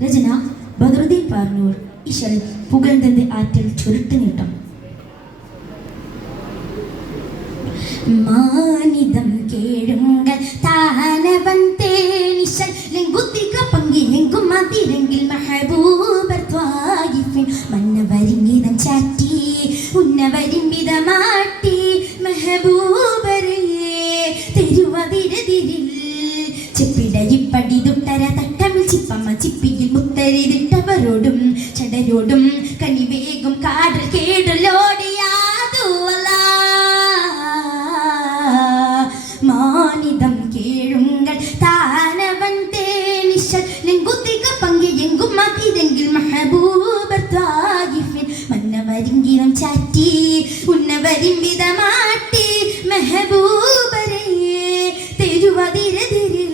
രചന ബദറുദ്ദീൻ പാർനൂർ. ഇശൽ പുകഴ്ന്തന്റെ ആറ്റൽ ചുരുട്ട് നീട്ടം. മാനിതം കേഴുങ്കൽ താനവൻ തേനിശൽ ലെങ്കുത്തിക പങ്കി ലെങ്കും മതിരെങ്കിൽ മഹബൂബർ ത്വായിഫിൻ മന്നവരിംഗിതം ചാറ്റി ഉന്നവരിംബിതമാട്ടി മെഹബൂബരേ തെരുവതിരതിരിൽ ചെപ്പിടയിപ്പടി ദുട്ടര തട്ടമിൽ ചിപ്പമ്മ ചിപ്പിയിൽ മുത്തരിതിട്ടവരോടും ചടരോടും കനിവേഗം കാടൽ കേടലോടിയാതുവല്ല മാനിതം കേഴുങ്കൽ താനവൻ തേനിശൽ ലെങ്കുത്തിക പങ്കി എങ്കും മതിരെങ്കിൽ മഹബൂബർ ത്വായിഫിൻ മന്നവരിംഗിതം ചാറ്റി ഉന്നവരിംബിതമാട്ടി മെഹബൂബരേ തെരുവതിരതിരിൽ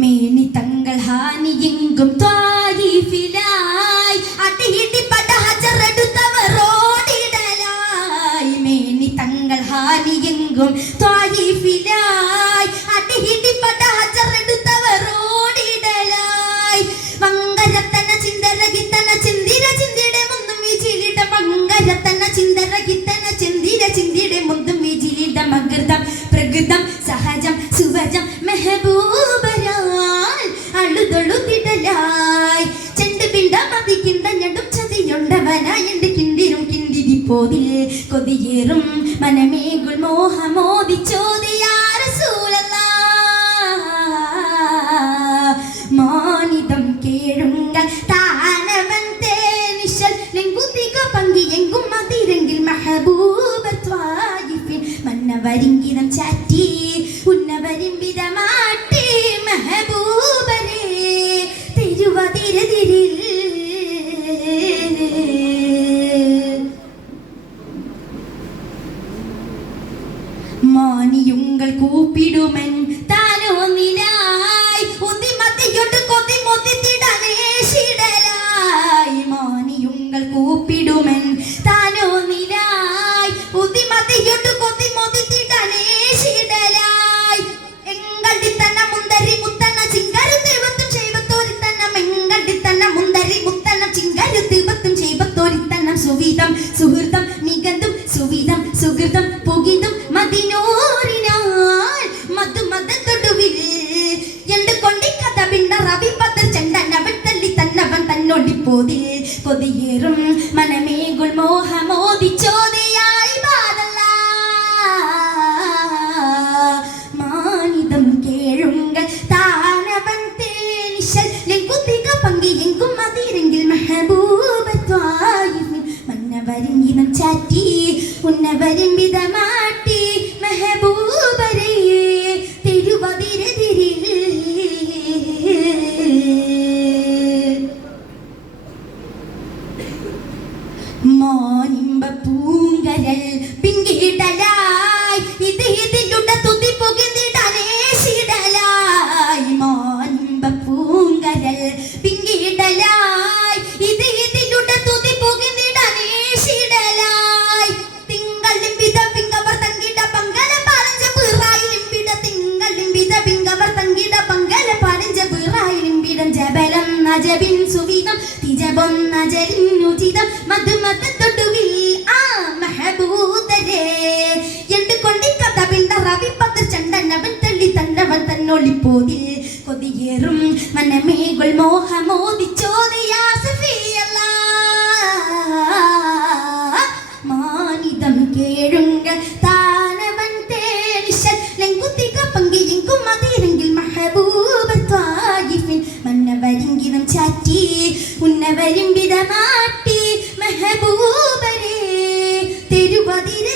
മേനി തങ്ങൾ ഹാനിയെങ്കും ത്വായിഫിലായി അടിയിടി പട ഹജറെടുത്തവരോടിടലായി മേനി തങ്ങൾ ഹാനിയെങ്കും ത്വായിഫിലായി അടിയിടി പട ഹജറെടുത്തവരോടിടലായി വങ്കരത്തന ചിന്തരകിത്തന ചിന്തിര ചിന്തിടെ മുന്നും വിജിലിട വങ്കരത്തന ചിന്തരകിത്തന ചിന്തിര ചിന്തിടെ മുന്നും വിജിലിട മകൃതം പ്രകൃതം സഹജം സുവജം മെഹബൂബരാൽ അളുതൊളുതിടലായി ചെണ്ട് പിണ്ട മതിക്കിണ്ട ഞടും ചതിയുണ്ടവനായി എൻ്റെ കിണ്ടിരും കിണ്ടിരി പോതിൽ കൊതിയേറും മനമേകുൾ മോഹമോദിച്ചോദിയാ റസൂലല്ലാഹ് മാനിതം കേഴുങ്കൽ താനവൻ തേനിശൽ ലെങ്കുത്തിക പങ്കി എങ്കും മതിരെങ്കിൽ മഹബൂബർ ത്വായിഫിൻ മന്നവരിംഗിതം ചാറ്റി ഉന്നവരിംബിതമാട്ടി മെഹബൂബരേ തിരുവതിരതിരിൽ മാനിയുങ്ങൾ കൂപ്പിടുമൻ താനോ നിലായി ഉന്തി മതിയൊട്ട് കൊതി മൊത്തിത്തിടനേശിടലായി മാനിയുങ്ങൾ കൂപ്പിടുമൻ താനോ നിലായി ഉന്തി മതിയൊട്ട് കൊതി മൊത്തിത്തിടനേശിടലായി എങ്കടി തന്ന മുന്തരി മുത്തന ചിങ്കരുത്ത് ഇവത്തും ചെയ്വത്തോരിത്തന്നം എങ്കടി തന്ന മുന്തരി മുത്തന ചിങ്കരുത്ത് ഇവത്തും ചെയ്വത്തോരിത്തന്നം സുവിധം സുഹൃതം നിഗന്ധം സുവിധം സുഹൃതം പുകിതും മദിനൂരിനാൽ മധുമതൊടുവിൽ എണ്ട് കൊണ്ടി കഥ പിണ്ട റവി പതർ ചെണ്ടനവൻ തല്ലി തന്നവൻ തന്നൊടിപ്പോതിൽ കൊതിയേറും മനമേകുൾ മോഹമോദിച്ചോദിയായി ബാദല്ല മാനിതം കേഴുങ്കൽ താനവൻ തേനിശൽ ലെങ്കുത്തിക പങ്കി എങ്കും മതിരെങ്കിൽ മെഹബൂബർ ത്വായിഫിൻ മന്നവരിംഗിതം ചാറ്റി ഉന്നവരിംബിതമാട്ടി മെഹബൂബരേ തിരുവതിരതിരിൽ മാനിമ്പ പൂങ്കരൽ പിങ്കിടലായി ഇത് ഇതിലുട തുതി പുകിന്നിടനേശിടലായി മാനിമ്പ പൂങ്കരൽ പിങ്കിടലായി ഇത് ഇതിലുട തുതി പുകിന്നിടനേശിടലായി തിങ്കളിംബിത പിങ്കവർ തങ്കിട പങ്കല പാലഞ്ച പിറായിലിംബിട തിങ്കളിംബിത പിങ്കവർ തങ്കിട പങ്കല പാലഞ്ച പിറായിലിംബിടം ജബലം നജബിൻ സുവിധം തിജബം നജലിനുചിതം മധുമതൊടുവിൽ ആ മെഹബൂബരേ എണ്ട് കൊണ്ടി കഥ പിണ്ട റവി പതർ ചണ്ടനവൻ തള്ളി തന്നവൻ തന്നൊളിപ്പോതിൽ കൊതിയേറും മനമേകുൾ മോഹമോദിച്ചോദിയാ സഫിയല്ലാഹ് മാനിതം കേഴുങ്കൽ താനവൻ തേനിശൽ ലെങ്കുത്തിക പങ്കി എങ്കും മതിരെങ്കിൽ മഹബൂബർ ത്വായിഫിൻ മന്നവരിംഗിതം ചാറ്റി ഉന്നവരിംബിതമാട്ടി മെഹബൂബരേ തിരുവതിര